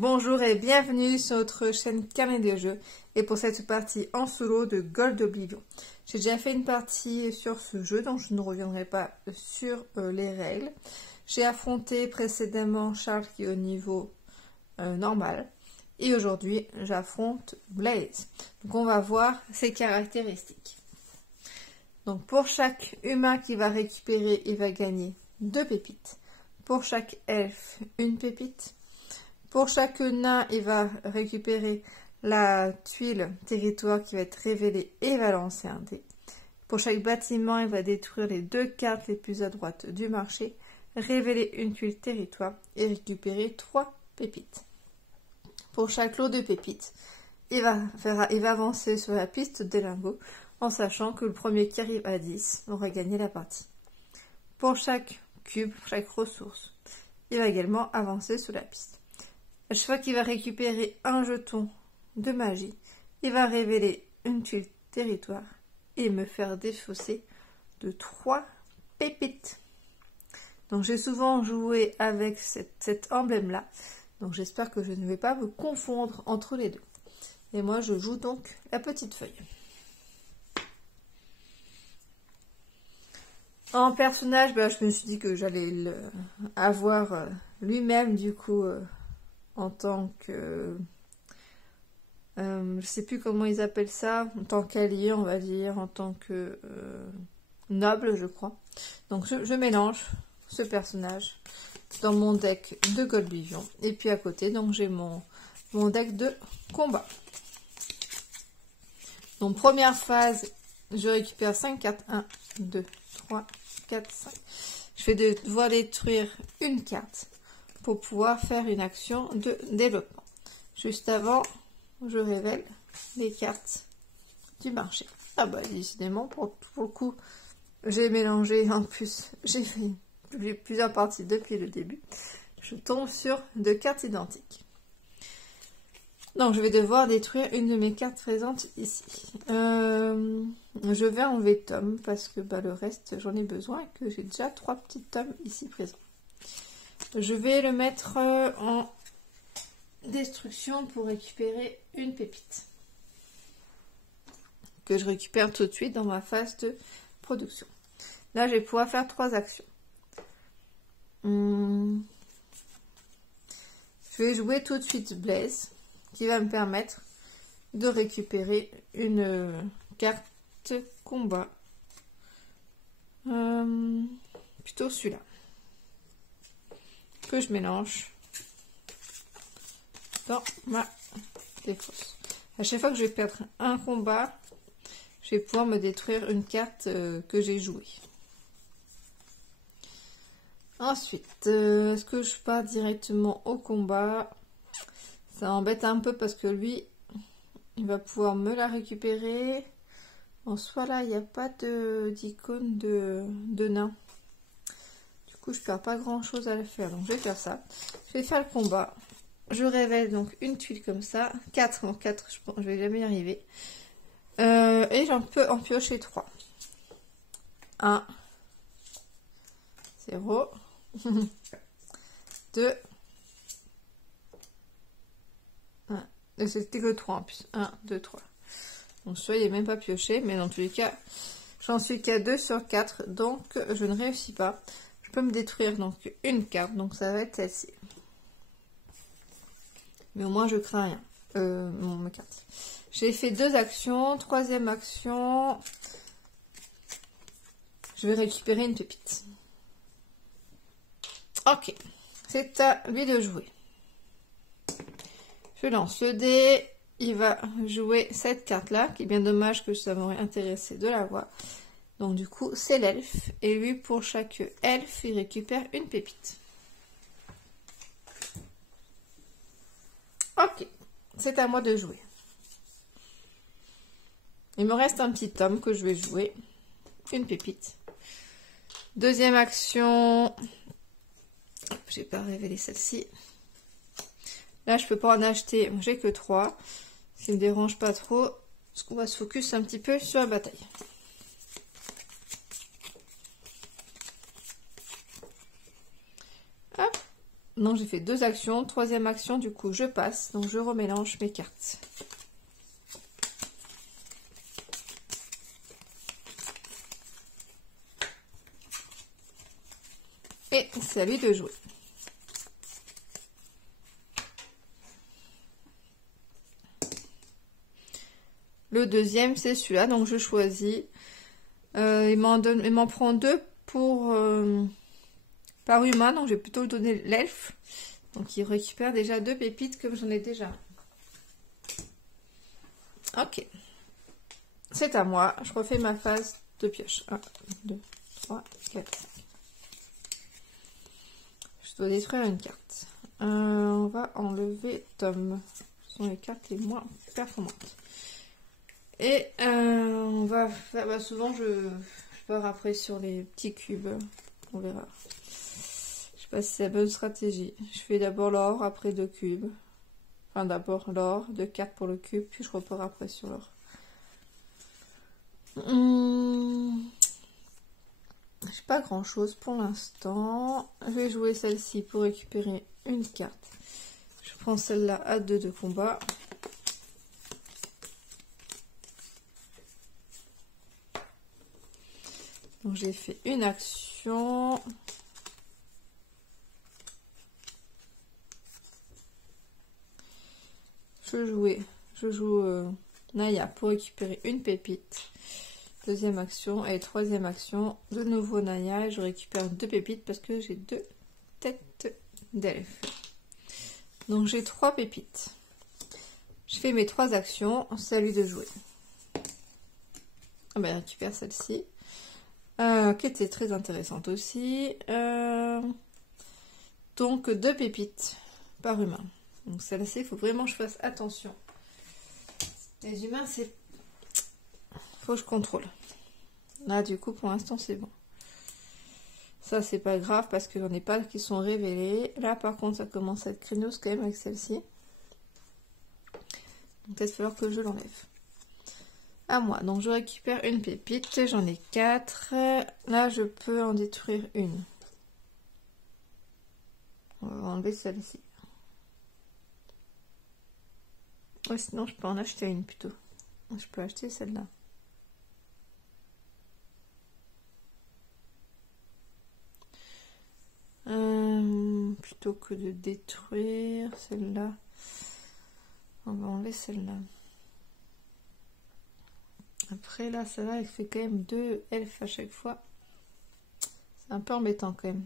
Bonjour et bienvenue sur notre chaîne Carnet de jeux et pour cette partie en solo de Gold Oblivion. J'ai déjà fait une partie sur ce jeu donc je ne reviendrai pas sur les règles. J'ai affronté précédemment Charles qui est au niveau normal et aujourd'hui j'affronte Blaze. Donc on va voir ses caractéristiques. Donc pour chaque humain qui va récupérer, il va gagner 2 pépites. Pour chaque elfe, 1 pépite. Pour chaque nain, il va récupérer la tuile territoire qui va être révélée et va lancer un dé. Pour chaque bâtiment, il va détruire les 2 cartes les plus à droite du marché, révéler une tuile territoire et récupérer 3 pépites. Pour chaque lot de pépites, il va avancer sur la piste des lingots en sachant que le premier qui arrive à 10 aura gagné la partie. Pour chaque cube, chaque ressource, il va également avancer sur la piste. À chaque fois qu'il va récupérer un jeton de magie, il va révéler une tuile territoire et me faire défausser de 3 pépites. Donc j'ai souvent joué avec cet emblème-là. Donc j'espère que je ne vais pas me confondre entre les deux. Et moi je joue donc la petite feuille. En personnage, je me suis dit que j'allais avoir lui-même du coup... en tant que, je sais plus comment ils appellent ça, en tant qu'allié on va dire, en tant que noble je crois. Donc je mélange ce personnage dans mon deck de Gold Oblivion. Et puis à côté donc j'ai mon deck de combat. Donc première phase, je récupère 5 cartes, 1, 2, 3, 4, 5. Je vais devoir détruire une carte pour pouvoir faire une action de développement. Juste avant, je révèle les cartes du marché. Ah bah décidément, pour le coup, j'ai mélangé, en plus, j'ai fait plusieurs parties depuis le début. Je tombe sur 2 cartes identiques. Donc je vais devoir détruire une de mes cartes présentes ici. Je vais enlever Tom parce que le reste j'en ai besoin et que j'ai déjà 3 petits tomes ici présents. Je vais le mettre en destruction pour récupérer une pépite. Que je récupère tout de suite dans ma phase de production. Là, je vais pouvoir faire 3 actions. Je vais jouer tout de suite Blaze, qui va me permettre de récupérer une carte combat. Plutôt celui-là. Que je mélange dans ma défausse. À chaque fois que je vais perdre un combat, je vais pouvoir me détruire une carte que j'ai jouée. Ensuite, est-ce que je pars directement au combat? Ça m'embête un peu parce que lui, il va pouvoir me la récupérer. En soi, là, il n'y a pas d'icône de nain. Je perds pas grand chose à le faire, donc je vais faire ça. Je vais faire le combat. Je révèle donc une tuile comme ça. 4 en 4, je vais jamais y arriver. Et j'en peux en piocher 3. 1, 0, 2, 1. Et c'était que 3 en plus. 1, 2, 3. Donc soit il n'est même pas pioché, mais dans tous les cas, j'en suis qu'à 2 sur 4, donc je ne réussis pas. Je peux me détruire donc une carte, donc ça va être celle-ci. Mais au moins je crains rien. Ma carte. J'ai fait 2 actions. 3e action, je vais récupérer une pépite. Ok, c'est à lui de jouer. Je lance le dé. Il va jouer cette carte-là, qui est bien dommage que ça m'aurait intéressé de la voir. Donc du coup, c'est l'elfe. Et lui, pour chaque elfe, il récupère une pépite. Ok, c'est à moi de jouer. Il me reste un petit tome que je vais jouer. Une pépite. 2e action. Je n'ai pas révélé celle-ci. Là, je peux pas en acheter. J'ai que 3. Ce qui ne me dérange pas trop. Parce qu'on va se focus un petit peu sur la bataille. Donc j'ai fait 2 actions. Troisième action, du coup je passe. Donc je remélange mes cartes. Et c'est à lui de jouer. Le deuxième, c'est celui-là, donc je choisis. Il m'en prend 2 pour par humain, donc je vais plutôt donner l'elfe. Donc il récupère déjà 2 pépites comme j'en ai déjà. Ok. C'est à moi. Je refais ma phase de pioche. 1, 2, 3, 4. Je dois détruire une carte. On va enlever Tom. Ce sont les cartes les moins performantes. Et on va faire, souvent je pars après sur les petits cubes, on verra. Je sais pas si c'est la bonne stratégie. Je fais d'abord l'or, après 2 cubes. Enfin d'abord l'or, 2 cartes pour le cube, puis je repars après sur l'or. J'ai pas grand chose pour l'instant. Je vais jouer celle-ci pour récupérer une carte. Je prends celle-là à 2 de combat. Donc j'ai fait une action. Je joue Naya pour récupérer une pépite. Deuxième action et troisième action. De nouveau Naya et je récupère 2 pépites parce que j'ai 2 têtes d'elfe. Donc j'ai 3 pépites. Je fais mes 3 actions. C'est à lui de jouer. Ah ben, il récupère celle-ci. Qui était très intéressante aussi. Donc 2 pépites par humain. Donc celle-ci, il faut vraiment que je fasse attention. Les humains, c'est... faut que je contrôle. Là, du coup, pour l'instant, c'est bon. Ça, c'est pas grave parce que j'en ai pas qui sont révélés. Là, par contre, ça commence à être craignos quand même avec celle-ci. Donc peut-être falloir que je l'enlève. À moi. Donc je récupère une pépite. J'en ai 4. Là, je peux en détruire une. On va enlever celle-ci. Ouais, sinon, je peux en acheter une plutôt. Je peux acheter celle-là. Plutôt que de détruire celle-là, on va enlever celle-là. Après là, celle-là, elle fait quand même 2 elfes à chaque fois. C'est un peu embêtant quand même.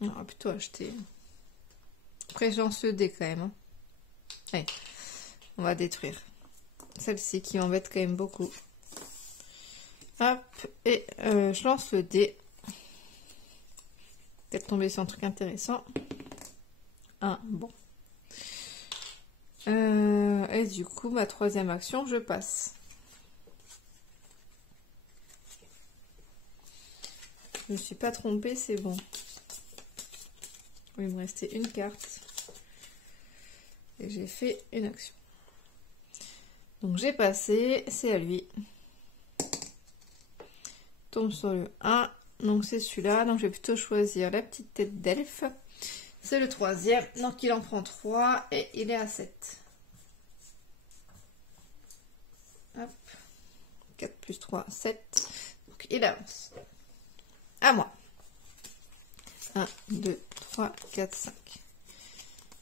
On va plutôt acheter. Après, j'en ce dé quand même. Hein. Allez, on va détruire celle-ci qui m'embête quand même beaucoup. Hop, et je lance le dé. Peut-être tomber sur un truc intéressant. Bon. Et du coup, ma troisième action, je passe. Je ne suis pas trompée, c'est bon. Il me restait une carte. Et j'ai fait une action. Donc j'ai passé, c'est à lui. Tombe sur le 1. Donc c'est celui-là. Donc je vais plutôt choisir la petite tête d'elfe. C'est le troisième. Donc il en prend 3 et il est à 7. Hop. 4 plus 3, 7. Donc il avance. À moi. 1, 2, 3, 4, 5.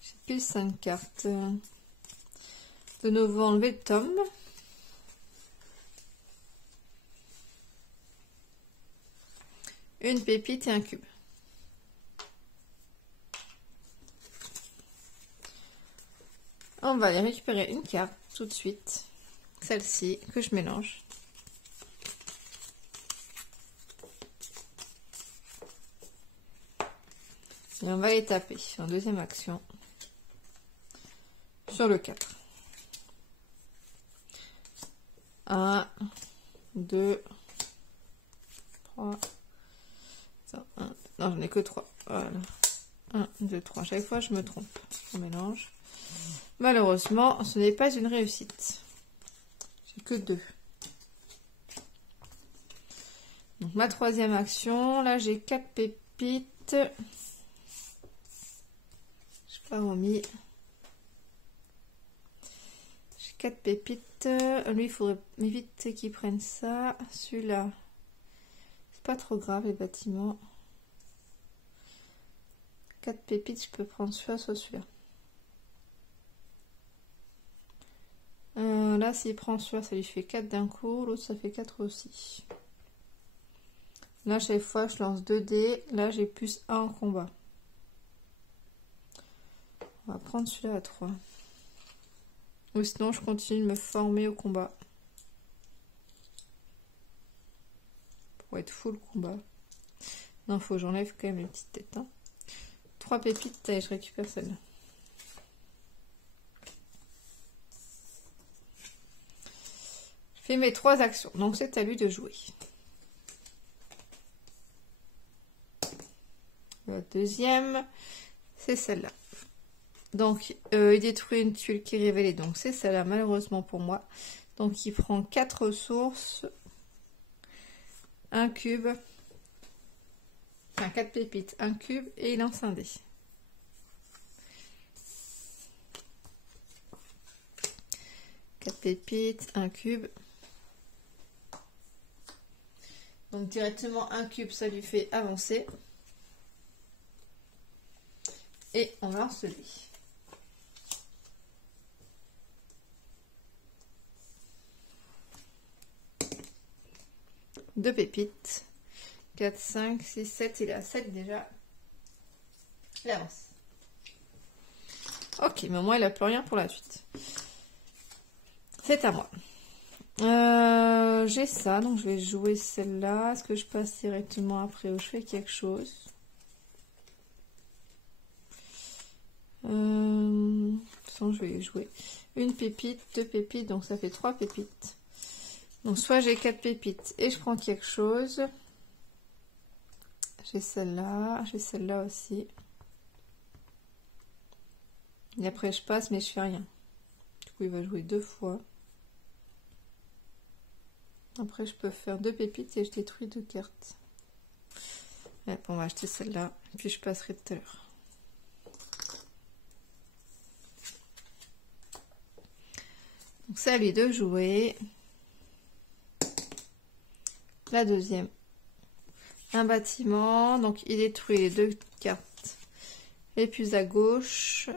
J'ai plus 5 cartes. De nouveau enlever le tome. Une pépite et un cube. On va aller récupérer une carte tout de suite. Celle-ci que je mélange. Et on va les taper en deuxième action sur le 4. 1, 2, 3. Non, j'en ai que 3. Voilà. 1, 2, 3. Chaque fois, je me trompe. On mélange. Malheureusement, ce n'est pas une réussite. J'ai que 2. Donc Donc ma troisième action, là j'ai 4 pépites. Je n'ai pas remis. J'ai 4 pépites. Lui, il faudrait éviter qu'il prenne ça. Celui-là, c'est pas trop grave les bâtiments. 4 pépites, je peux prendre celui-là, soit celui-là. Là, s'il prend celui-là, ça lui fait 4 d'un coup. L'autre, ça fait 4 aussi. Là, chaque fois, je lance 2 dés. Là, j'ai plus 1 en combat. On va prendre celui-là à 3. Ou sinon, je continue de me former au combat. Pour être full combat. Non, faut que j'enlève quand même les petites têtes. Hein. 3 pépites, et je récupère celle-là. Je fais mes 3 actions. Donc, c'est à lui de jouer. La deuxième, c'est celle-là. Donc, il détruit une tuile qui est révélée. Donc, c'est celle-là, malheureusement pour moi. Donc, il prend 4 ressources. 1 cube. Enfin, 4 pépites, 1 cube. Et il lance un dé. Quatre pépites, 1 cube. Donc, directement, 1 cube, ça lui fait avancer. Et on lance lui. Deux pépites. 4, 5, 6, 7. Il est à 7 déjà. Il avance. Ok, mais au moins il n'a plus rien pour la suite. C'est à moi. J'ai ça, donc je vais jouer celle-là. Est-ce que je passe directement après ou je fais quelque chose? De toute façon, je vais jouer une pépite, 2 pépites, donc ça fait 3 pépites. Donc soit j'ai 4 pépites et je prends quelque chose. J'ai celle-là aussi. Et après je passe mais je fais rien. Du coup il va jouer 2 fois. Après je peux faire 2 pépites et je détruis 2 cartes. Et on va acheter celle-là, puis je passerai tout à l'heure. Donc c'est à lui de jouer. La deuxième. Un bâtiment. Donc il détruit les 2 cartes. Et puis à gauche.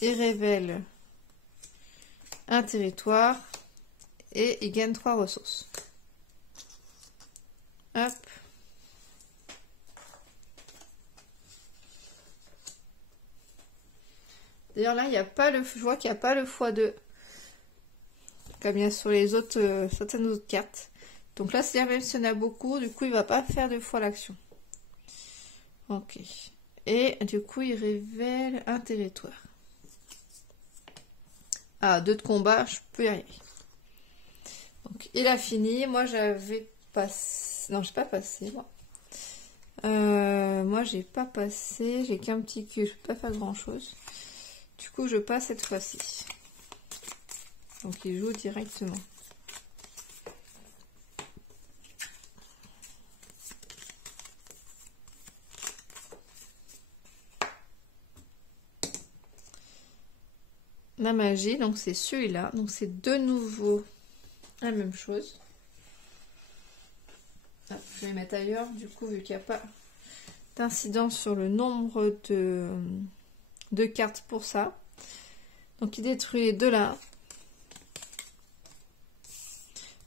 Il révèle un territoire. Et il gagne 3 ressources. Hop. D'ailleurs là il n'y a pas le. Je vois qu'il n'y a pas le x2. Comme il y a sur les autres, certaines autres cartes. Donc là, c'est même s'il y en a beaucoup, du coup, il va pas faire 2 fois l'action. Ok. Et du coup, il révèle un territoire. Ah, 2 de combat, je peux y arriver. Donc, il a fini. Moi, j'avais passé... Non, j'ai pas passé, moi. Moi, j'ai pas passé. J'ai qu'un petit cul. Je peux pas faire grand-chose. Du coup, je passe cette fois-ci. Donc il joue directement. La magie, donc c'est celui-là. Donc c'est de nouveau la même chose. Ah, je vais les mettre ailleurs, du coup, vu qu'il n'y a pas d'incidence sur le nombre de cartes pour ça. Donc il détruit les 2 là.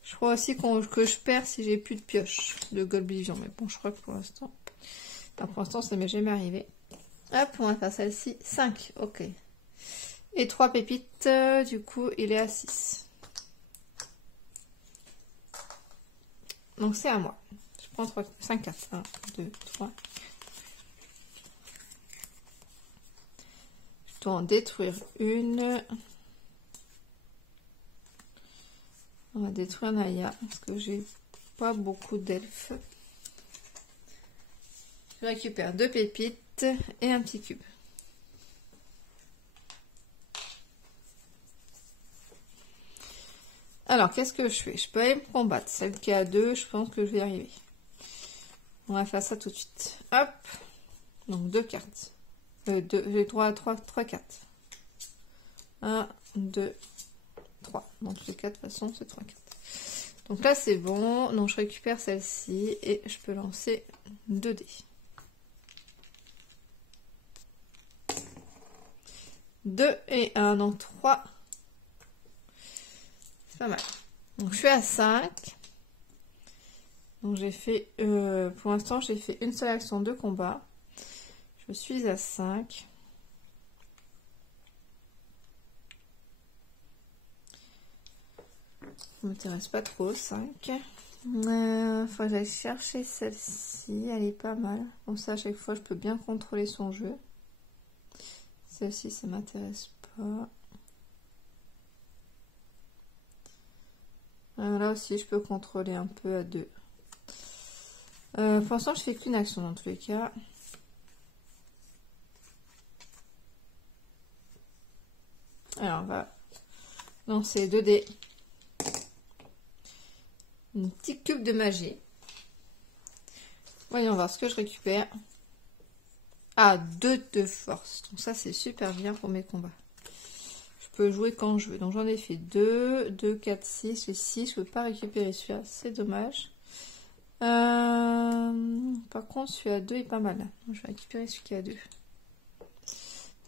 Je crois aussi que je perds si j'ai plus de pioche de Golblivion. Mais bon, je crois que pour l'instant... Enfin, pour l'instant, ça m'est jamais arrivé. Hop, on va faire celle-ci. 5, ok. Et 3 pépites, du coup, il est à 6. Donc, c'est à moi. Je prends 5 cartes. 1, 2, 3. Je dois en détruire une. On va détruire Naya parce que j'ai pas beaucoup d'elfes. Je récupère 2 pépites et un petit cube. Alors, qu'est-ce que je fais? Je peux aller me combattre. Celle qui a 2, je pense que je vais y arriver. On va faire ça tout de suite. Hop. Donc 2 cartes. J'ai droit à 3 cartes. 1, 2, 3. Dans tous les cas, de toute façon, c'est 3 cartes. Donc là, c'est bon. Donc je récupère celle-ci et je peux lancer 2 dés. 2 et 1, donc 3. C'est pas mal. Donc je suis à 5. Donc j'ai fait, pour l'instant, j'ai fait une seule action de combat. Je suis à 5. Ça m'intéresse pas trop, 5. Faut que j'aille chercher celle-ci, elle est pas mal. Comme ça, à chaque fois, je peux bien contrôler son jeu. Celle-ci, ça m'intéresse pas. Là aussi, je peux contrôler un peu à 2. Pour l'instant, je fais qu'une action dans tous les cas. Alors, on va lancer 2 dés. Une petite cube de magie. Voyons voir ce que je récupère. Ah, 2 de force. Donc ça, c'est super bien pour mes combats. Je peux jouer quand je veux. Donc j'en ai fait 2, 2, 4, 6. Et 6, je ne peux pas récupérer celui-là. C'est dommage. Par contre, celui à 2 est pas mal. Donc, je vais récupérer celui qui a 2.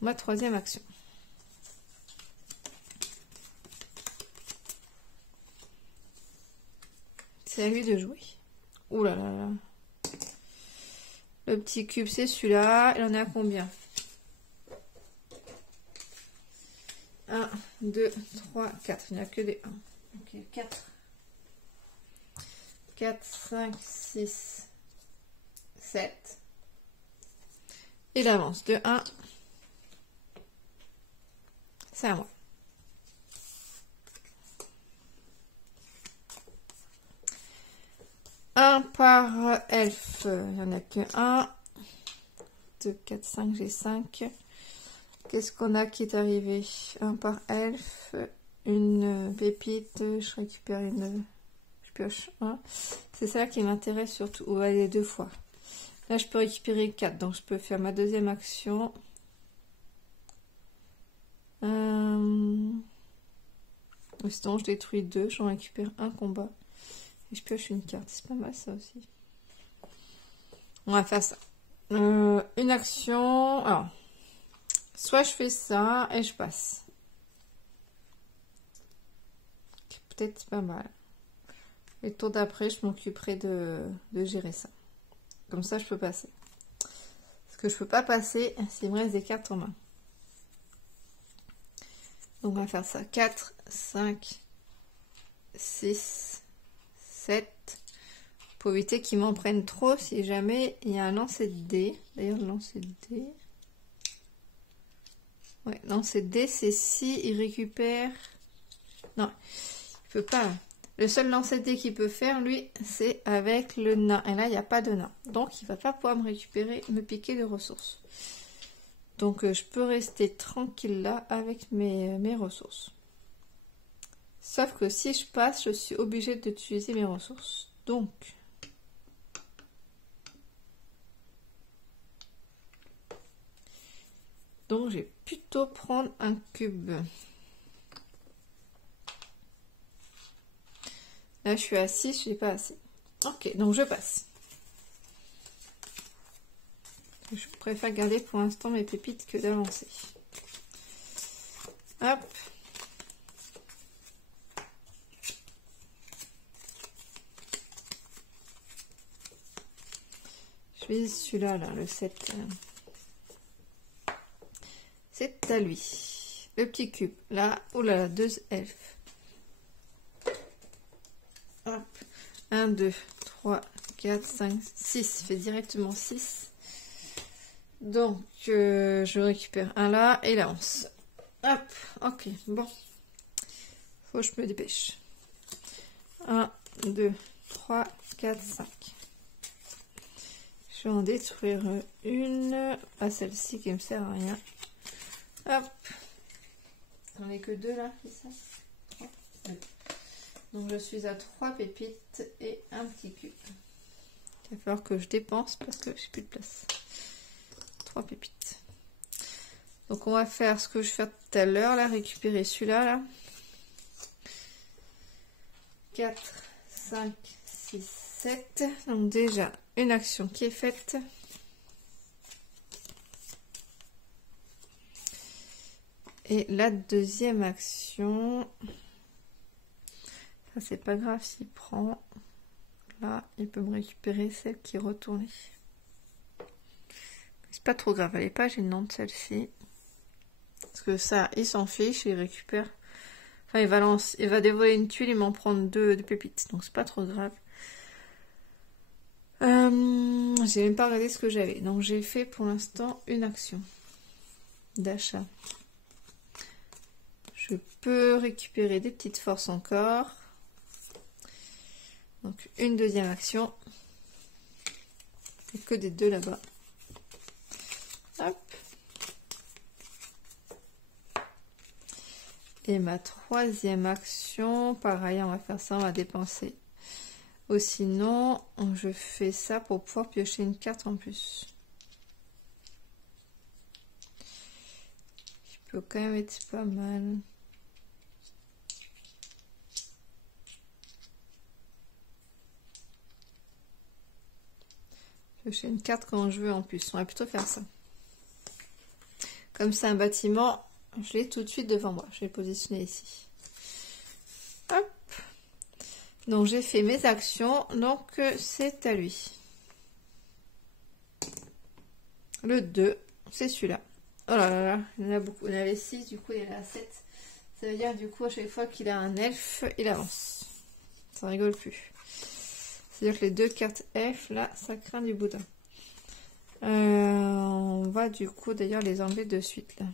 Ma troisième action. C'est à lui de jouer. Ouh là là là. Le petit cube, c'est celui-là. Il en est à combien? 1, 2, 3, 4. Il n'y a que des 1. Ok, 4. 4, 5, 6, 7. Il avance de 1. C'est à moi. Un par elfe, il n'y en a que 1. 2, 4, 5, j'ai 5. Qu'est-ce qu'on a qui est arrivé? Un par elfe, une pépite, je récupère une, je pioche 1. C'est ça qui m'intéresse surtout. On va aller 2 fois. Là, je peux récupérer 4, donc je peux faire ma deuxième action. Sinon, je détruis 2, j'en récupère un combat. Et je pioche une carte, c'est pas mal ça aussi. On va faire ça. Une action. Alors, soit je fais ça et je passe. Peut-être pas mal. Et le tour d'après, je m'occuperai de gérer ça. Comme ça, je peux passer. Ce que je peux pas passer, c'est qu'il me reste des cartes en main. Donc, on va faire ça. 4, 5, 6, 7. Pour éviter qu'ils m'en prennent trop si jamais il y a un lancer de dés. D'ailleurs, le lancer de dés. Ouais, lancer de dés, c'est si il récupère. Non, il peut pas. Le seul lancer de dés qu'il peut faire, lui, c'est avec le nain. Et là, il n'y a pas de nain. Donc, il va pas pouvoir me récupérer, me piquer de ressources. Donc, je peux rester tranquille là avec mes ressources. Sauf que si je passe, je suis obligée d'utiliser mes ressources. Donc, je vais plutôt prendre un cube. Là, je suis à 6, je n'ai pas assez. Ok, donc je passe. Je préfère garder pour l'instant mes pépites que d'avancer. Hop. Je vise celui-là, là, le 7. C'est à lui. Le petit cube. Là, oh là là, 2 elfes. Hop. 1, 2, 3, 4, 5, 6. Il fait directement 6. Donc, je récupère un là et là, hop. Ok, bon. Faut que je me dépêche. 1, 2, 3, 4, 5. Je vais en détruire une. Pas celle-ci qui me sert à rien. Hop. J'en ai que 2 là, c'est ça? 3, 2. Donc je suis à 3 pépites et un petit cube. Il va falloir que je dépense parce que j'ai plus de place. 3 pépites. Donc on va faire ce que je fais tout à l'heure, là, récupérer celui-là, là. 4, 5, 6, 7. Donc déjà, une action qui est faite. Et la deuxième action, ça c'est pas grave s'il prend. Là, il peut me récupérer celle qui est retournée. C'est pas trop grave, elle est pas gênante celle-ci. Parce que ça, il s'en fiche, il récupère. Enfin, il va dévoiler une tuile et m'en prendre deux pépites. Donc c'est pas trop grave. J'ai même pas regardé ce que j'avais. Donc j'ai fait pour l'instant une action d'achat. Je peux récupérer des petites forces encore. Donc une deuxième action. Et que des deux là-bas. Hop. Et ma troisième action, pareil, on va faire ça, on va dépenser. Ou sinon, je fais ça pour pouvoir piocher une carte en plus. Qui peut quand même être pas mal. Piocher une carte quand je veux en plus. On va plutôt faire ça. Comme c'est un bâtiment, je l'ai tout de suite devant moi. Je vais le positionner ici. Hop. Donc j'ai fait mes actions. Donc c'est à lui. Le 2, c'est celui-là. Oh là là là, il y en a beaucoup. Il y en avait 6, du coup il y en a 7. Ça veut dire du coup à chaque fois qu'il a un elfe, il avance. Ça rigole plus. C'est-à-dire que les deux cartes F, là, ça craint du boudin. On va du coup d'ailleurs les enlever de suite là.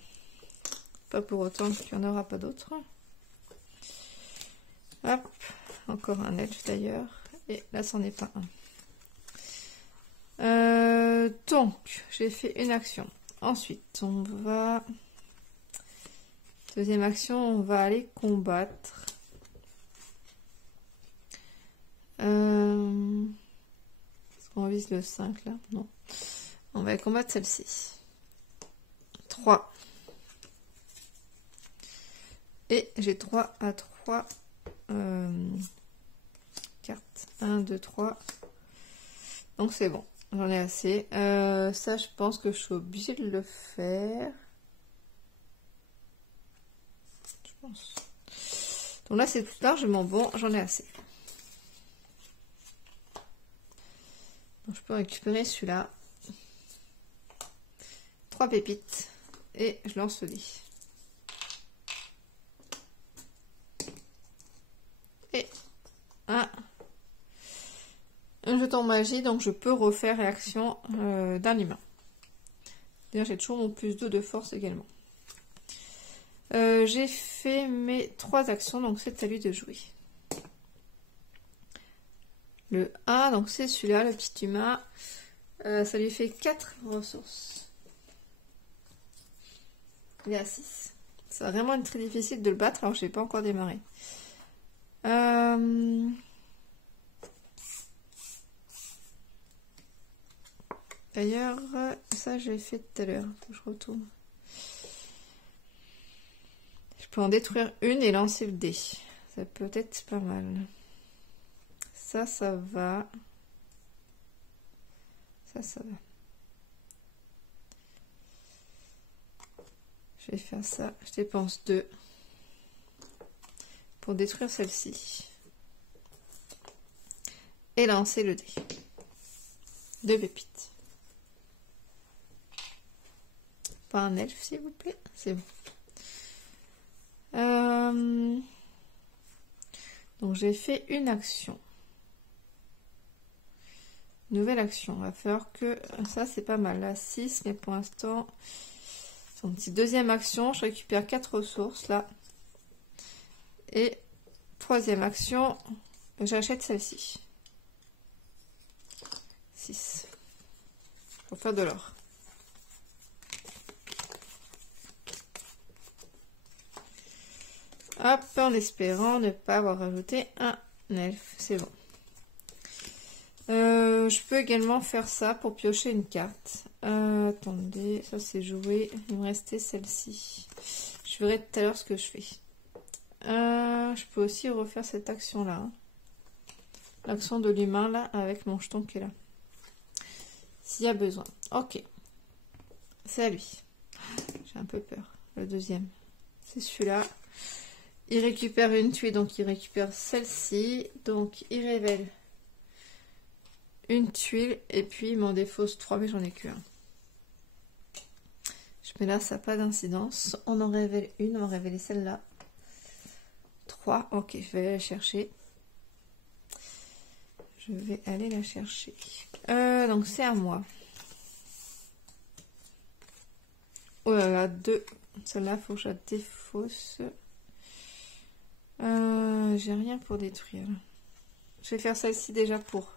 Pas pour autant qu'il n'y en aura pas d'autres. Hop, encore un elfe d'ailleurs. Et là, c'en est pas un. Donc, j'ai fait une action. Ensuite, on va... Deuxième action, on va aller combattre. Est-ce qu'on vise le 5 là? Non. On va combattre celle-ci. 3. Et j'ai 3 à 3 cartes. 1, 2, 3. Donc c'est bon. J'en ai assez. Ça, je pense que je suis obligée de le faire. Je pense. Donc là, c'est tout largement bon. J'en ai assez. Donc je peux récupérer celui-là. 3 pépites. Et je lance le dé. Et un jeton magie, donc je peux refaire réaction d'un humain. D'ailleurs, j'ai toujours mon plus 2 de force également. J'ai fait mes 3 actions, donc c'est à lui de jouer. Le 1, donc c'est celui-là, le petit humain. Ça lui fait 4 ressources. Il est à 6. C'est vraiment très difficile de le battre, alors je n'ai pas encore démarré. D'ailleurs, ça je l'ai fait tout à l'heure. Je retourne. Je peux en détruire une et lancer le dé. Ça peut être pas mal. Ça va. Ça va. Je vais faire ça. Je dépense 2 pour détruire celle-ci. Et lancer le dé. 2 pépites. Pas un elfe, s'il vous plaît. C'est bon. Donc j'ai fait une action. Nouvelle action. On va faire que ça, c'est pas mal. Là, 6, mais pour l'instant, son petit deuxième action. Je récupère 4 ressources là. Et troisième action, j'achète celle-ci. 6. Pour faire de l'or. Hop, en espérant ne pas avoir rajouté un elfe. C'est bon. Je peux également faire ça pour piocher une carte. Attendez, ça c'est joué. Il me restait celle-ci. Je verrai tout à l'heure ce que je fais. Je peux aussi refaire cette action-là. Hein. L'action de l'humain, là, avec mon jeton qui est là. S'il y a besoin. Ok. C'est à lui. J'ai un peu peur. Le deuxième. C'est celui-là. Il récupère une tuile, donc il récupère celle-ci. Donc il révèle une tuile. Et puis il m'en défausse 3, mais j'en ai qu'un. Je mets là, ça n'a pas d'incidence. On en révèle une, on va révéler celle-là. 3. Ok, je vais aller la chercher. Je vais aller la chercher. Donc c'est à moi. Oh là là, 2. Celle-là, il faut que je la défausse. J'ai rien pour détruire. Je vais faire celle-ci déjà pour.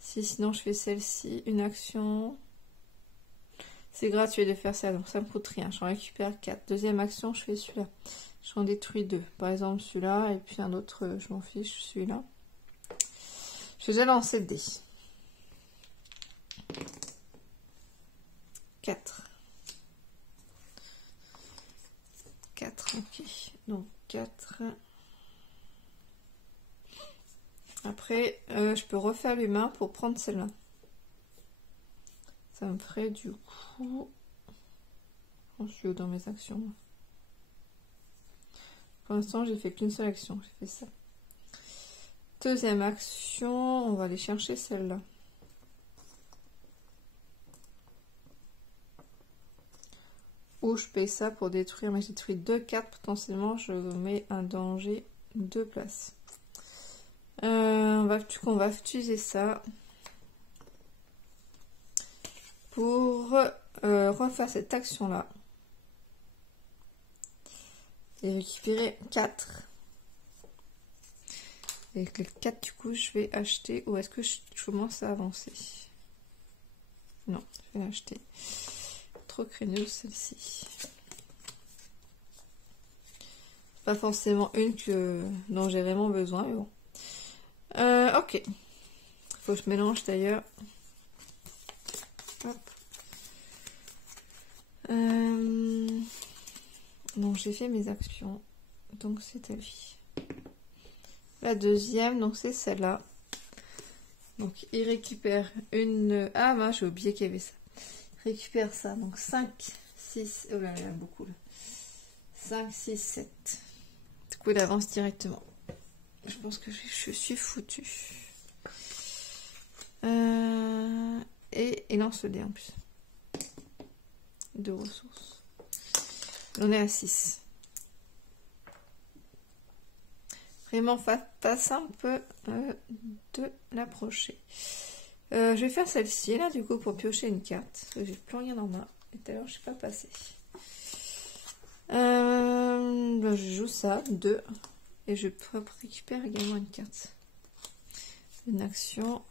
Sinon je fais celle-ci. Une action. C'est gratuit de faire ça, donc ça me coûte rien. J'en récupère 4. Deuxième action, je fais celui-là. J'en détruis 2. Par exemple celui-là, et puis un autre, je m'en fiche, celui-là. Je vais déjà lancer le dé. 4. 4, ok. Donc 4. Après, je peux refaire l'humain pour prendre celle-là. Ça me ferait du coup... Je suis dans mes actions. Pour l'instant, j'ai fait qu'une seule action. J'ai fait ça. Deuxième action, on va aller chercher celle-là. Ou je paye ça pour détruire, mais j'ai détruit 2 cartes. Potentiellement, je mets un danger 2 places. On va utiliser ça pour refaire cette action-là. Et récupérer 4. Avec les 4, du coup, je vais acheter. Ou est-ce que je commence à avancer? Non, je vais l'acheter. Trop craigneuse celle-ci. Pas forcément une dont j'ai vraiment besoin, mais bon. Ok. Faut que je mélange d'ailleurs. Donc j'ai fait mes actions. Donc c'est à lui. La deuxième, donc c'est celle-là. Donc il récupère une... Ah mince, j'ai oublié qu'il y avait ça. Il récupère ça. Donc 5, 6... Oh là là, il y a beaucoup là. 5, 6, 7. Du coup il avance directement. Je pense que je suis foutue. Et il lance le dé en plus. 2 ressources. On est à 6. Vraiment pas simple de l'approcher. Je vais faire celle-ci là du coup pour piocher une carte. Parce que j'ai plus rien en main. Et tout à l'heure je ne suis pas passée. Je joue ça, 2. Et je récupère également une carte. Une action.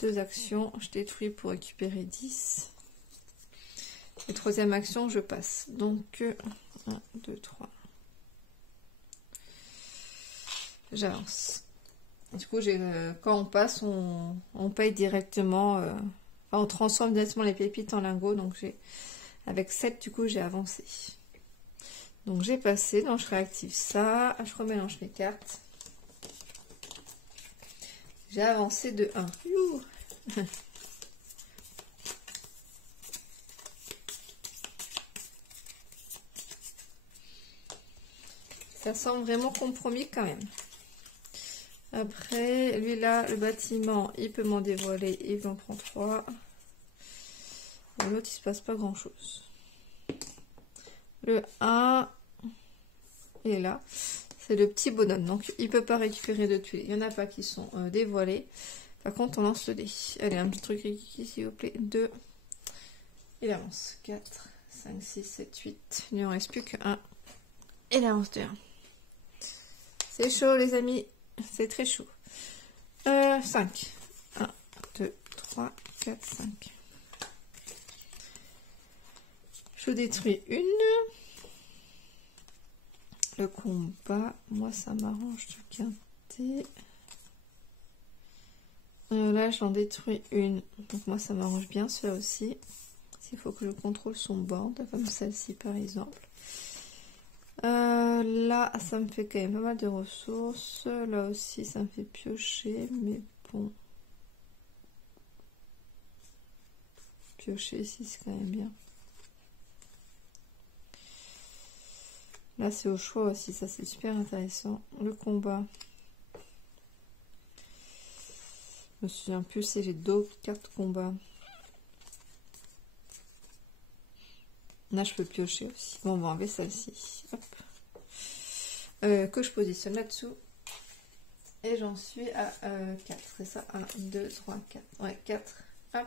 2 actions. Je détruis pour récupérer 10. Et troisième action, je passe. Donc 1, 2, 3. J'avance. Du coup, quand on passe, on paye directement. Enfin, on transforme directement les pépites en lingots. Donc avec 7, du coup, j'ai avancé. Donc j'ai passé, donc je réactive ça, je remélange mes cartes. J'ai avancé de 1. Ça semble vraiment compromis quand même. Après, lui là, le bâtiment, il peut m'en dévoiler, il en prend 3. L'autre, il se passe pas grand chose. Le 1 est là. C'est le petit bonhomme. Donc, il ne peut pas récupérer de tuiles. Il n'y en a pas qui sont dévoilés. Par contre, on lance le dé. Allez, un petit truc ici, s'il vous plaît. 2. Il avance. 4, 5, 6, 7, 8. Il ne reste plus que 1. Il avance de 1. C'est chaud, les amis. C'est très chaud. 5. 1, 2, 3, 4, 5. Je détruis une. Le combat, moi ça m'arrange de quinter. Là, j'en détruis une. Donc moi, ça m'arrange bien, celui-là aussi. Il faut que je contrôle son board, comme celle-ci par exemple. Là, ça me fait quand même pas mal de ressources. Là aussi, ça me fait piocher, mais bon. Piocher ici, c'est quand même bien. Là, c'est au choix aussi, ça c'est super intéressant. Le combat. Je me souviens plus si j'ai d'autres cartes combat. Là, je peux piocher aussi. Bon, on va enlever celle-ci. Hop. Que je positionne là-dessous. Et j'en suis à 4. C'est ça? 1, 2, 3, 4. Ouais, 4. Hop.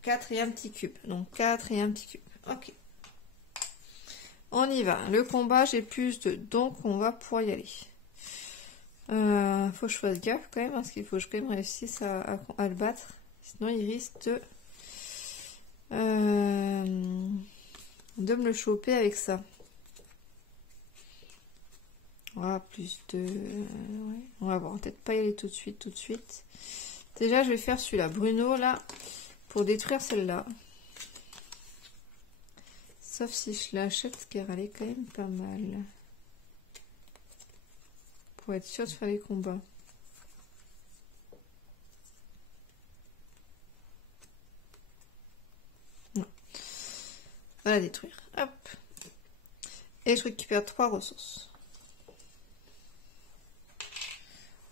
4 et un petit cube. Donc 4 et un petit cube. Ok. On y va. Le combat, j'ai plus de... Donc, on va pouvoir y aller. Faut que je fasse gaffe quand même. Parce qu'il faut que je quand même réussisse à le battre. Sinon, il risque de me le choper avec ça. Ah, plus de... ouais. On va voir. Peut-être pas y aller tout de suite. Déjà, je vais faire celui-là. Bruno, là, pour détruire celle-là. Sauf si je l'achète, car elle est quand même pas mal. Pour être sûr de faire les combats. Non. On va la détruire. Hop. Et je récupère 3 ressources.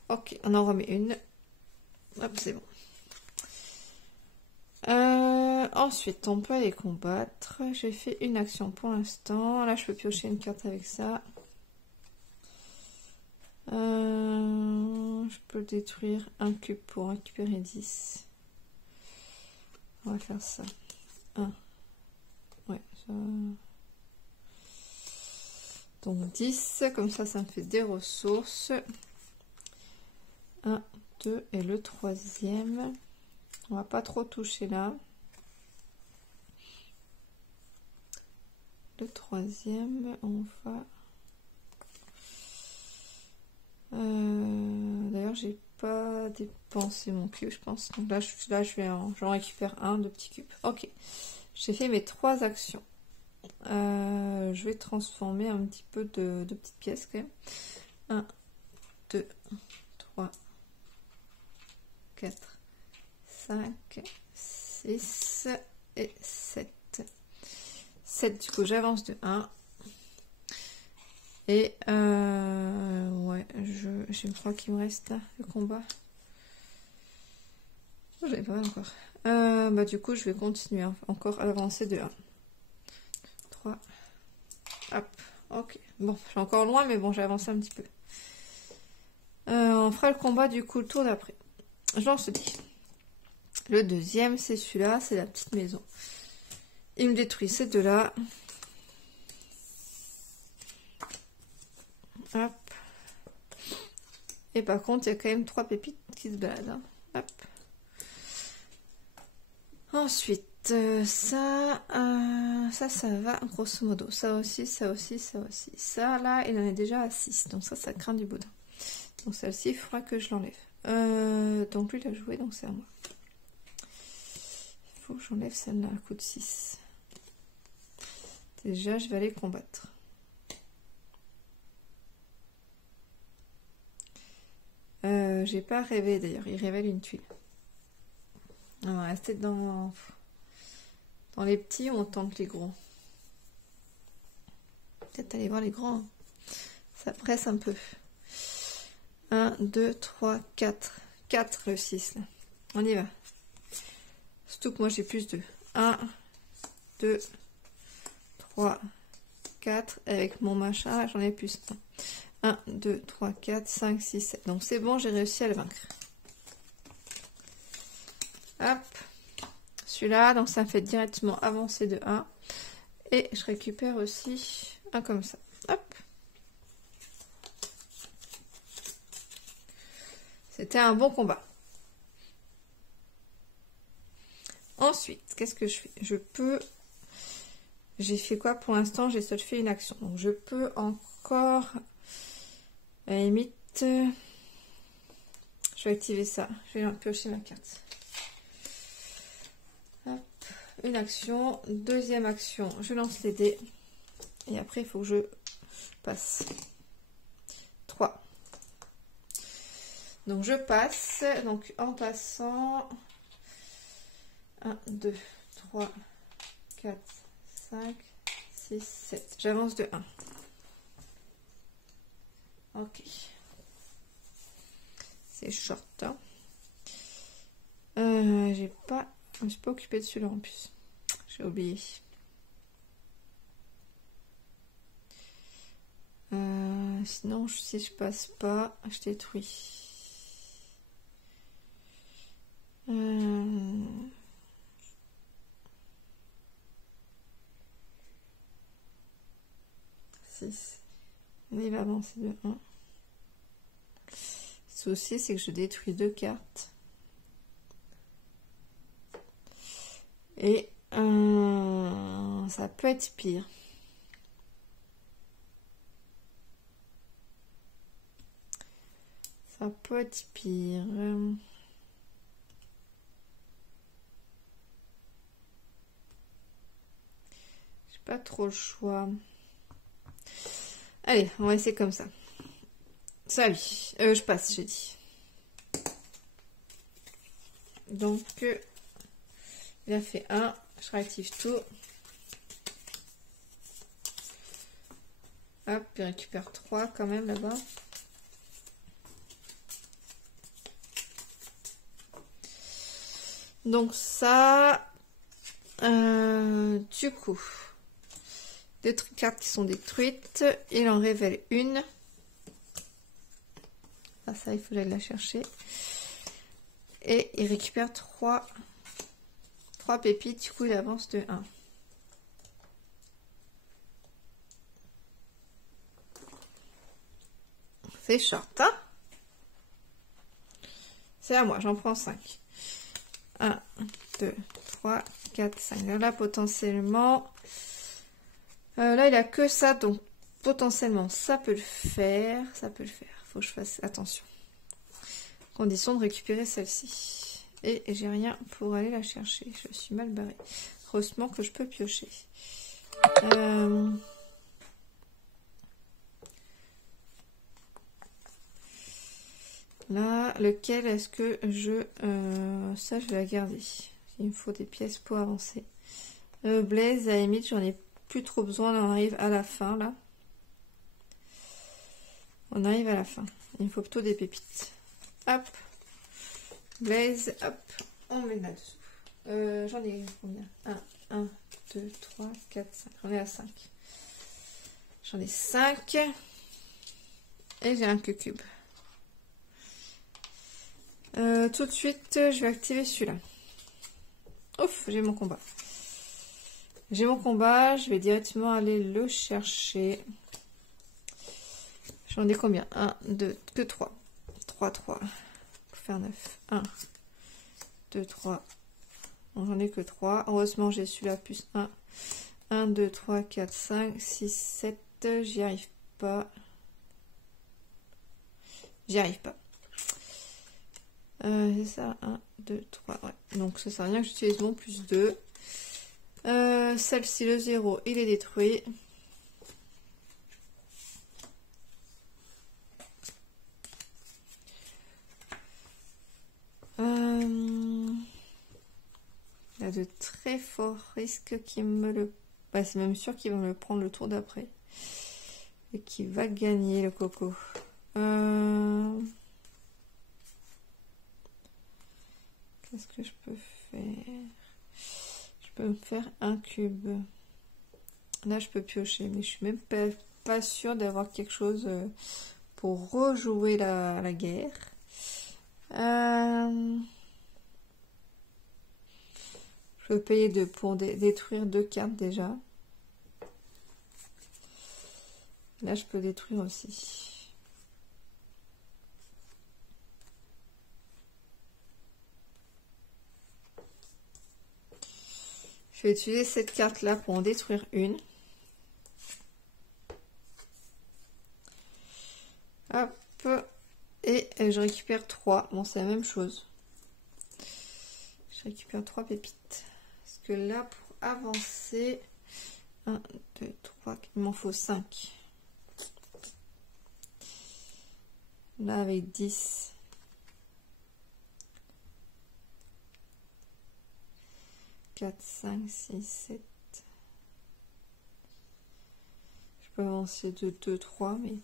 Ok, on en remet une. Hop, c'est bon. Ensuite, on peut aller combattre. J'ai fait une action pour l'instant. Là, je peux piocher une carte avec ça. Je peux détruire un cube pour récupérer 10. On va faire ça. 1. Ouais, ça... Donc 10. Comme ça, ça me fait des ressources. 1, 2 et le troisième. On va pas trop toucher là. Le troisième, on va... D'ailleurs, j'ai pas dépensé mon cube, je pense. Donc là, j'en récupère un de petits cubes. Ok. J'ai fait mes 3 actions. Je vais transformer un petit peu de petites pièces quand même. 1, 2, 3, 4, 5, 6 et 7. 7, du coup j'avance de 1. Et ouais, je crois qu'il me reste là, le combat. J'avais pas encore. Bah du coup je vais continuer encore à avancer de 1. 3. Hop, ok. Bon, je suis encore loin, mais bon, j'ai avancé un petit peu. On fera le combat du coup le tour d'après. J'en se dis. Le deuxième, c'est celui-là, c'est la petite maison. Il me détruit ces deux-là. Hop. Et par contre, il y a quand même 3 pépites qui se baladent. Hein. Hop. Ensuite, ça va, grosso modo. Ça aussi, ça aussi, ça aussi. Ça, là, il en est déjà à 6. Donc ça craint du boudin. Donc celle-ci, il faudra que je l'enlève. Donc lui, il a joué, donc c'est à moi. Il faut que j'enlève celle-là, à coup de 6. Déjà, je vais aller combattre. J'ai pas rêvé d'ailleurs, il révèle une tuile. On va rester dans les petits, on tente les gros. Peut-être aller voir les grands. Ça presse un peu. 1, 2, 3, 4. 4 le 6 là. On y va. Surtout que moi j'ai plus de 1, 2, 3, 4. Avec mon machin, j'en ai plus 1. 1, 2, 3, 4, 5, 6, 7. Donc c'est bon, j'ai réussi à le vaincre. Hop. Celui-là, donc ça me fait directement avancer de 1. Et je récupère aussi un comme ça. Hop. C'était un bon combat. Ensuite, qu'est-ce que je fais? Je peux... J'ai fait quoi pour l'instant? J'ai seul fait une action. Donc je peux encore... À la limite... Je vais activer ça. Je vais piocher ma carte. Hop. Une action. Deuxième action. Je lance les dés. Et après, il faut que je passe. 3. Donc, je passe. Donc, en passant... 1, 2, 3, 4, 5, 6, 7. J'avance de 1. Ok. C'est short. Hein. Je me suis pas occupée de celui-là en plus. J'ai oublié. Sinon, si je passe pas, je détruis. Il va avancer de 1. Le souci, c'est que je détruis 2 cartes. Et ça peut être pire. Ça peut être pire. J'ai pas trop le choix. Allez, on va essayer comme ça. Ça oui. Je passe, j'ai dit. Donc, il a fait 1. Je réactive tout. Hop, il récupère 3 quand même là-bas. Donc ça, du coup, 2 cartes qui sont détruites. Il en révèle une. Ah ça, il faut que j'aille la chercher. Et il récupère 3 pépites. Du coup, il avance de 1. C'est short, hein? C'est à moi, j'en prends 5. 1, 2, 3, 4, 5. Là, potentiellement... là, il a que ça, donc potentiellement, ça peut le faire. Ça peut le faire. Faut que je fasse attention. Condition de récupérer celle-ci. Et j'ai rien pour aller la chercher. Je suis mal barrée. Heureusement que je peux piocher. Là, lequel est-ce que je... ça, je vais la garder. Il me faut des pièces pour avancer. Blaze, à la limite, j'en ai plus trop besoin. Là, on arrive à la fin, là. On arrive à la fin. Il me faut plutôt des pépites. Hop. Blaze, hop. On met là-dessous. J'en ai combien? 1, 2, 3, 4, 5. J'en ai à 5. J'en ai 5. Et j'ai un cube. Tout de suite, je vais activer celui-là. Ouf, j'ai mon combat. J'ai mon combat, je vais directement aller le chercher. J'en ai combien? 1, 2, que 3. 3, 3. Pour faire 9. 1, 2, 3. Bon, j'en ai que 3. Heureusement, j'ai celui-là plus 1. 1, 2, 3, 4, 5, 6, 7. J'y arrive pas. J'y arrive pas. C'est ça, 1, 2, 3, ouais. Donc ça sert à rien que j'utilise mon plus 2. Celle-ci, le 0, il est détruit. Il y a de très forts risques qu'il me le... Bah, c'est même sûr qu'il va me le prendre le tour d'après. Et qu'il va gagner le coco. Qu'est-ce que je peux faire? Je peux me faire un cube. Là, je peux piocher, mais je suis même pas sûre d'avoir quelque chose pour rejouer la guerre. Je peux payer 2 pour détruire 2 cartes déjà. Là, je peux détruire aussi. Je vais utiliser cette carte-là pour en détruire une. Hop. Et je récupère 3. Bon, c'est la même chose. Je récupère 3 pépites. Parce que là, pour avancer... 1, 2, 3, il m'en faut 5. Là, avec 10. 4, 5, 6, 7. Je peux avancer de 2, 3, mais...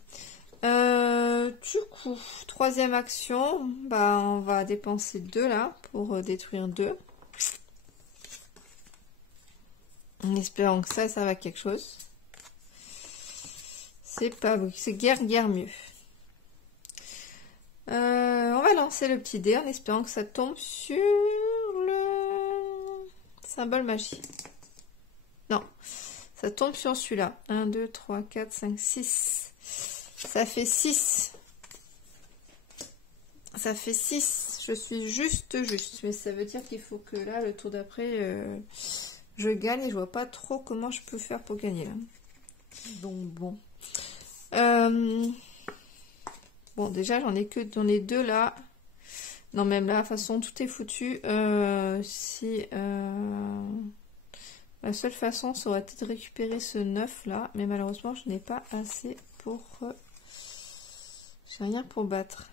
du coup, troisième action, bah, on va dépenser 2 là, pour détruire 2. En espérant que ça va quelque chose. C'est pas... c'est guère mieux. On va lancer le petit dé en espérant que ça tombe sur le symbole magie. Non, ça tombe sur celui-là. 1, 2, 3, 4, 5, 6. Ça fait 6. Ça fait 6. Je suis juste. Mais ça veut dire qu'il faut que là, le tour d'après, je gagne. Et je vois pas trop comment je peux faire pour gagner là. Donc bon. Bon, déjà, j'en ai 2 là. Non, même là, de toute façon, tout est foutu. La seule façon, ça aurait été de récupérer ce 9 là. Mais malheureusement, je n'ai pas assez pour... j'ai rien pour battre.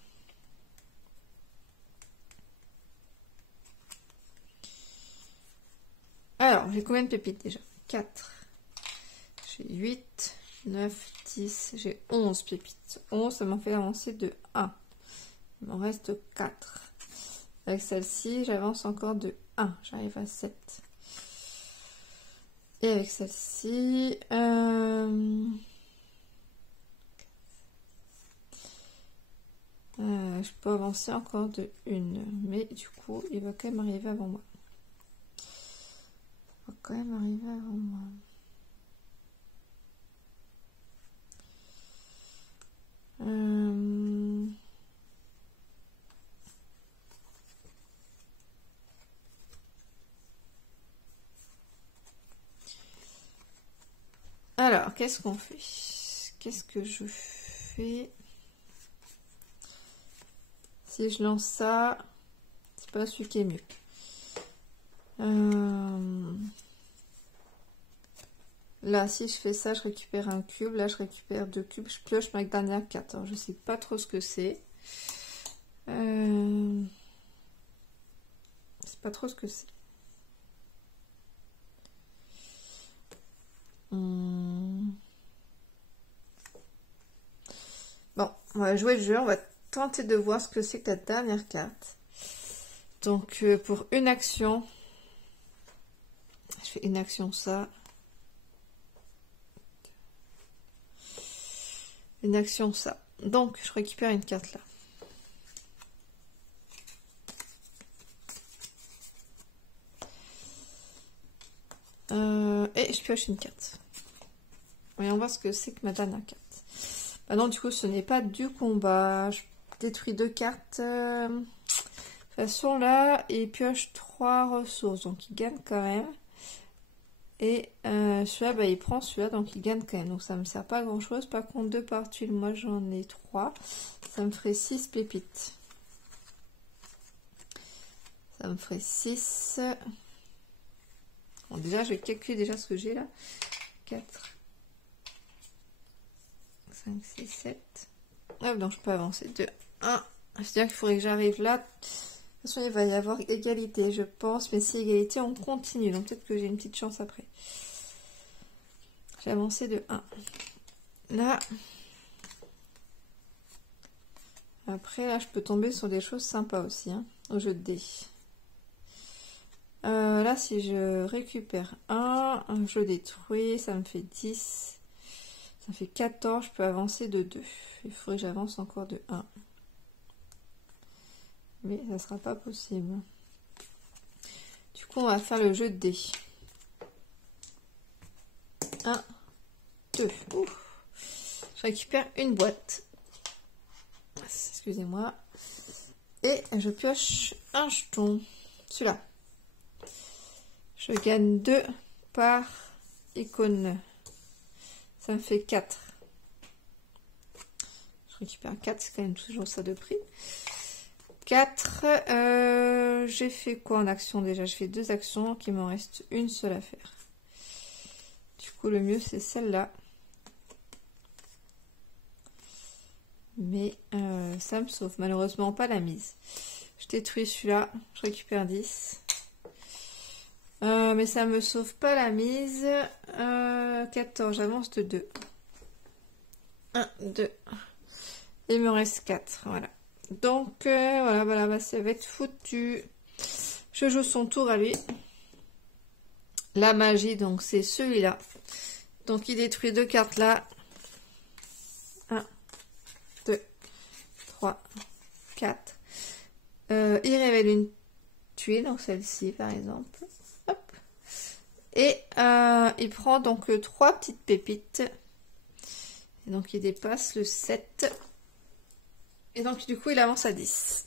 Alors, j'ai combien de pépites déjà? 4. J'ai 8, 9, 10. J'ai 11 pépites. 11, ça m'en fait avancer de 1. Il m'en reste 4. Avec celle-ci, j'avance encore de 1. J'arrive à 7. Et avec celle-ci... je peux avancer encore de 1. Mais du coup, il va quand même arriver avant moi. Il va quand même arriver avant moi. Alors, qu'est-ce qu'on fait? Qu'est-ce que je fais? Si je lance ça, c'est pas celui qui est mieux. Là, si je fais ça, je récupère un cube. Là, je récupère 2 cubes. Je pioche ma dernière carte. Alors, je sais pas trop ce que c'est. C'est pas trop ce que c'est. Bon, on va jouer le jeu. On va tenter de voir ce que c'est que la dernière carte. Donc, pour une action, je fais une action ça. Une action ça. Donc, je récupère une carte là. Et je pioche une carte. Voyons voir ce que c'est que ma dernière carte. Bah non, du coup, ce n'est pas du combat. Je détruis 2 cartes. De toute façon, là, il pioche 3 ressources. Donc, il gagne quand même. Et celui-là, bah, il prend celui-là. Donc, il gagne quand même. Donc, ça ne me sert pas à grand-chose. Par contre, 2 par tuile, moi, j'en ai 3. Ça me ferait 6 pépites. Ça me ferait 6. Bon, déjà, je vais calculer déjà ce que j'ai là. 4, 5, 6, 7. Hop, donc je peux avancer de 1. C'est-à-dire qu'il faudrait que j'arrive là. De toute façon, il va y avoir égalité, je pense. Mais si égalité, on continue. Donc peut-être que j'ai une petite chance après. J'ai avancé de 1. Là. Après, là, je peux tomber sur des choses sympas aussi. Hein, au jeu de dés. Là, si je récupère 1, je détruis, ça me fait 10, ça fait 14, je peux avancer de 2. Il faudrait que j'avance encore de 1. Mais ça ne sera pas possible. Du coup, on va faire le jeu de dés. 1, 2. Ouf. Je récupère une boîte. Excusez-moi. Et je pioche un jeton. Celui-là. Je gagne 2 par icône. Ça me fait 4. Je récupère 4, c'est quand même toujours ça de prix. 4, j'ai fait quoi en action déjà? J'ai fait 2 actions, donc il m'en reste une seule à faire. Du coup, le mieux, c'est celle-là. Mais ça me sauve malheureusement pas la mise. Je détruis celui-là, je récupère 10. Mais ça me sauve pas la mise. 14, j'avance de 2. 1, 2. Il me reste 4, voilà. Donc, voilà, bah, ça va être foutu. Je joue son tour à lui. La magie, donc, c'est celui-là. Donc, il détruit 2 cartes là. 1, 2, 3, 4. Il révèle une tuile, donc celle-ci, par exemple. Hop. Et il prend donc 3 petites pépites. Et donc, il dépasse le 7. Et donc, du coup, il avance à 10.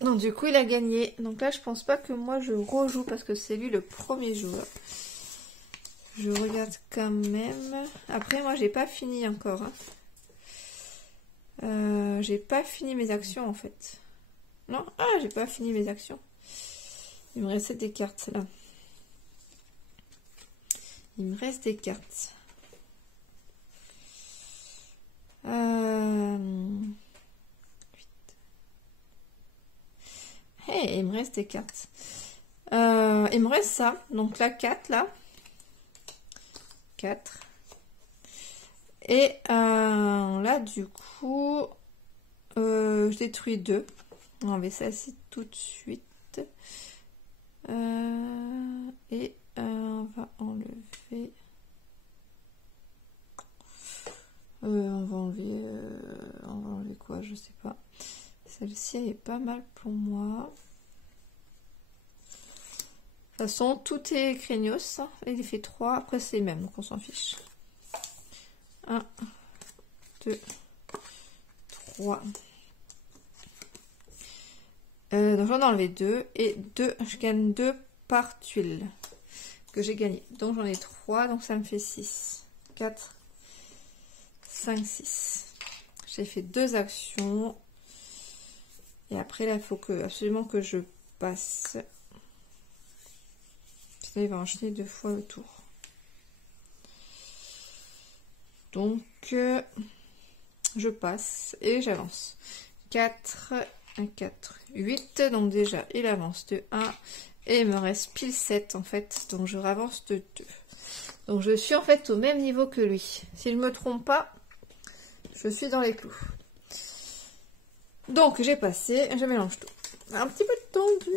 Donc, du coup, il a gagné. Donc là, je pense pas que moi, je rejoue parce que c'est lui le premier joueur. Je regarde quand même. Après, moi, j'ai pas fini encore. Hein. J'ai pas fini mes actions, en fait. Non, j'ai pas fini mes actions. Il me restait des cartes, là. Il me reste des cartes. Hey, il me reste des cartes. Il me reste ça. Donc là, 4, là. 4. Et là, du coup, je détruis 2. On va enlever ça ici tout de suite. Et on va enlever... on va enlever quoi, je sais pas. Celle-ci, elle est pas mal pour moi. De toute façon, tout est craignos. Hein. Il fait 3. Après, c'est les mêmes, donc on s'en fiche. 1, 2, 3. Donc, j'en ai enlevé 2. Et 2, je gagne 2 par tuile que j'ai gagné. Donc, j'en ai 3. Donc, ça me fait 6. 4, 5, 6. J'ai fait 2 actions. Et après, là, il faut absolument que je passe. Sinon, il va enchaîner 2 fois le tour. Donc, je passe et j'avance. 4, 1, 4, 8. Donc, déjà, il avance de 1. Et il me reste pile 7, en fait. Donc, je ravance de 2. Donc, je suis en fait au même niveau que lui. Si je ne me trompe pas, je suis dans les clous. Donc, j'ai passé, je mélange tout. Un petit peu tendu.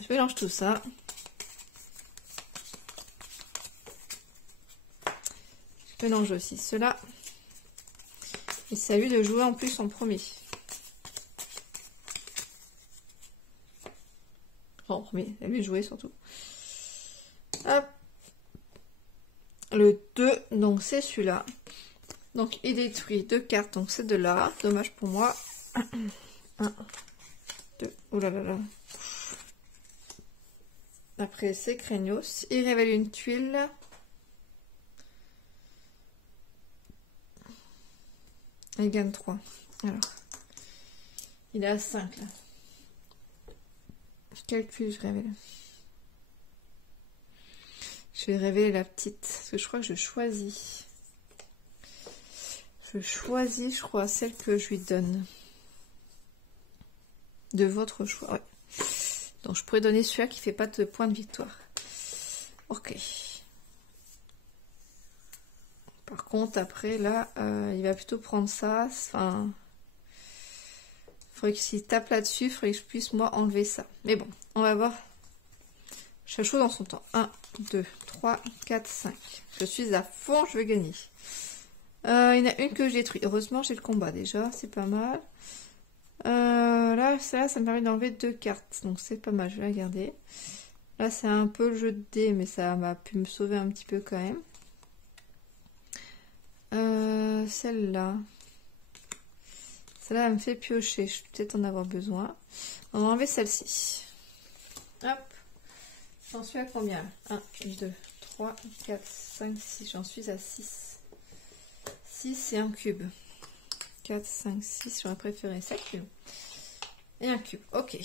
Je mélange tout ça. Je mélange aussi cela. Et c'est à lui de jouer en plus en premier. Enfin, en premier, à lui de jouer surtout. Hop. Le 2, donc c'est celui-là. Donc il détruit 2 cartes, donc c'est de là. Dommage pour moi. 1, 2, oh là là là. Après c'est craignos. Il révèle une tuile. Il gagne 3. Alors, il est à 5 là. Je calcule, je révèle. Je vais révéler la petite, parce que je crois que je choisis. Je choisis, je crois, celle que je lui donne. De votre choix, ouais. Donc je pourrais donner celui-là qui fait pas de point de victoire. Ok. Par contre, après, là, il va plutôt prendre ça. Enfin, il faudrait que s'il tape là-dessus, il faudrait que je puisse, moi, enlever ça. Mais bon, on va voir. Chaque chose dans son temps. 1, 2, 3, 4, 5. Je suis à fond, je vais gagner. Il y en a une que je détruis. Heureusement, j'ai le combat déjà. C'est pas mal. Là, ça me permet d'enlever 2 cartes. Donc, c'est pas mal. Je vais la garder. Là, c'est un peu le jeu de dés, mais ça m'a pu me sauver un petit peu quand même. Celle-là. Celle-là, elle me fait piocher. Je vais peut-être en avoir besoin. On va enlever celle-ci. Hop. J'en suis à combien? 1, 2, 3, 4, 5, 6. J'en suis à 6. 6 et un cube. 4, 5, 6, j'aurais préféré 7 cubes. Et un cube, ok.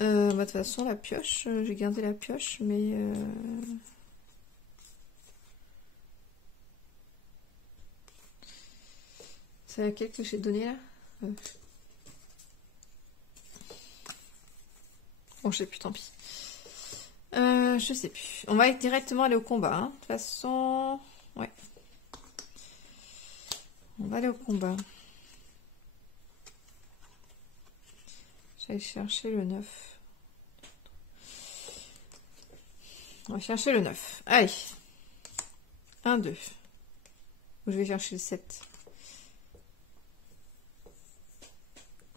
De toute façon, la pioche, j'ai gardé la pioche, mais... C'est laquelle que j'ai donné là Bon, je sais plus, tant pis. Je sais plus. On va directement aller au combat. Hein. De toute façon, ouais. On va aller au combat. J'allais chercher le 9. On va chercher le 9. Allez. 1, 2. Ou je vais chercher le 7.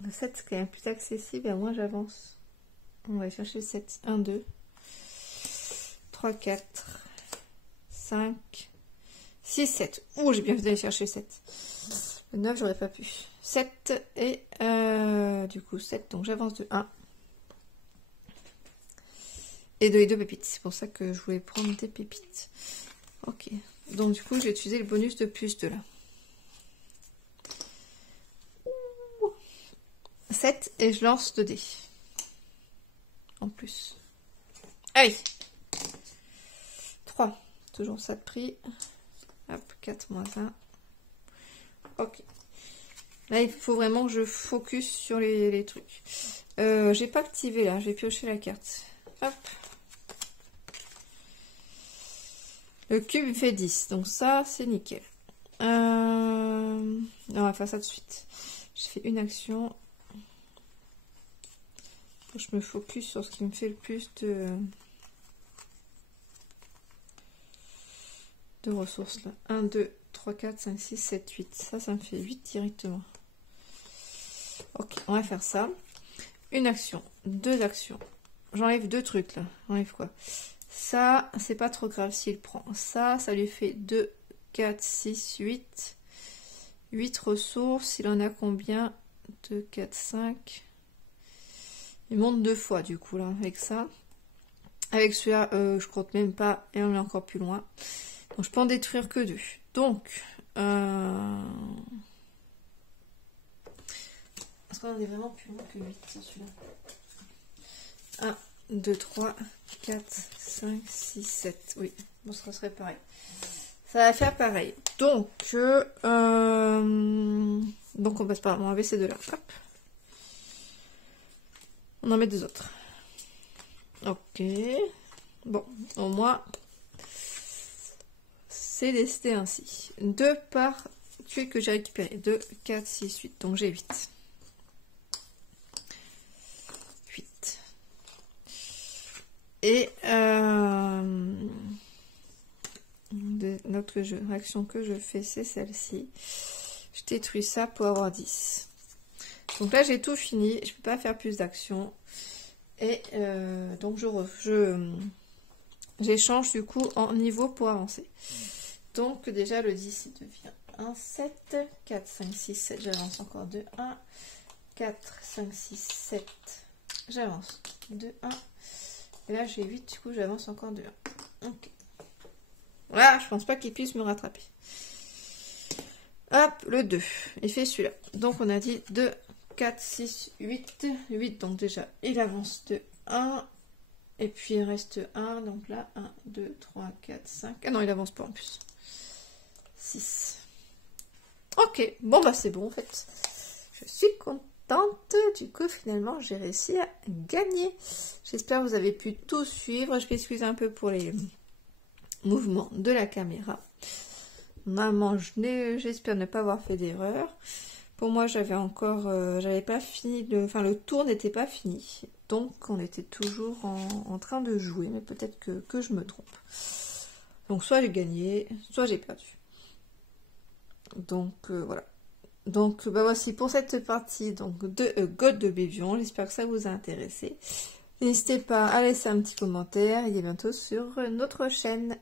Le 7, c'est quand même plus accessible et à moins j'avance. On va chercher le 7. 1, 2. 3, 4. 5. 6, 7. Ouh, j'ai bien fait d'aller chercher le 7. Le 9, j'aurais pas pu. 7 et du coup 7, donc j'avance de 1. Et de 2 pépites. C'est pour ça que je voulais prendre des pépites. Ok. Donc du coup, j'ai utilisé le bonus de plus de là. 7 et je lance 2 dés. En plus. Allez. 3. Toujours ça de prix. Hop, 4 moins 1. Ok. Là, il faut vraiment que je focus sur les trucs. J'ai pas activé là, j'ai pioché la carte. Hop. Le cube fait 10, donc ça, c'est nickel. On va faire ça tout de suite. Je fais une action. Je me focus sur ce qui me fait le plus de ressources là. 1, 2, 3, 4, 5, 6, 7, 8. Ça me fait 8 directement. Ok, on va faire ça. Une action, 2 actions. J'enlève 2 trucs là. J'enlève quoi? Ça, c'est pas trop grave s'il prend. Ça lui fait 2, 4, 6, 8. 8 ressources. Il en a combien? 2, 4, 5. Il monte 2 fois du coup là avec ça. Avec celui-là, je compte même pas et on est encore plus loin. Donc je peux en détruire que 2. Donc, est-ce qu'on en est vraiment plus loin que 8 celui-là? 1, 2, 3, 4, 5, 6, 7. Oui, bon, ça serait pareil. Ça va faire pareil. Donc, on passe par là. On va enlever ces deux-là. Hop. On en met 2 autres. Ok. Bon, au moins, c'est décidé ainsi. 2 par tuile que j'ai récupéré. 2, 4, 6, 8. Donc j'ai 8. 8. Et notre réaction que je fais, c'est celle-ci. Je détruis ça pour avoir 10. Donc là, j'ai tout fini. Je peux pas faire plus d'actions. Et donc, j'échange du coup en niveau pour avancer. Donc, déjà, le 10, il devient 1, 7. 4, 5, 6, 7. J'avance encore de 1. 4, 5, 6, 7. J'avance de 1. Et là, j'ai 8. Du coup, j'avance encore de 1. Ok. Voilà, je pense pas qu'il puisse me rattraper. Hop, le 2. Il fait celui-là. Donc, on a dit 2, 4, 6, 8. 8, donc déjà, il avance de 1. Et puis, il reste 1. Donc là, 1, 2, 3, 4, 5. Ah non, il avance pas en plus. 6. Ok, bon, bah c'est bon en fait. Je suis contente. Du coup, finalement, j'ai réussi à gagner. J'espère que vous avez pu tout suivre. Je m'excuse un peu pour les mouvements de la caméra. Maman, j'espère ne pas avoir fait d'erreur. Pour moi, j'avais pas fini, le tour n'était pas fini. Donc, on était toujours en train de jouer, mais peut-être que je me trompe. Donc, soit j'ai gagné, soit j'ai perdu. Donc, voilà. Donc, bah voici pour cette partie donc, de Gold d'Oblivion. J'espère que ça vous a intéressé. N'hésitez pas à laisser un petit commentaire et à bientôt sur notre chaîne.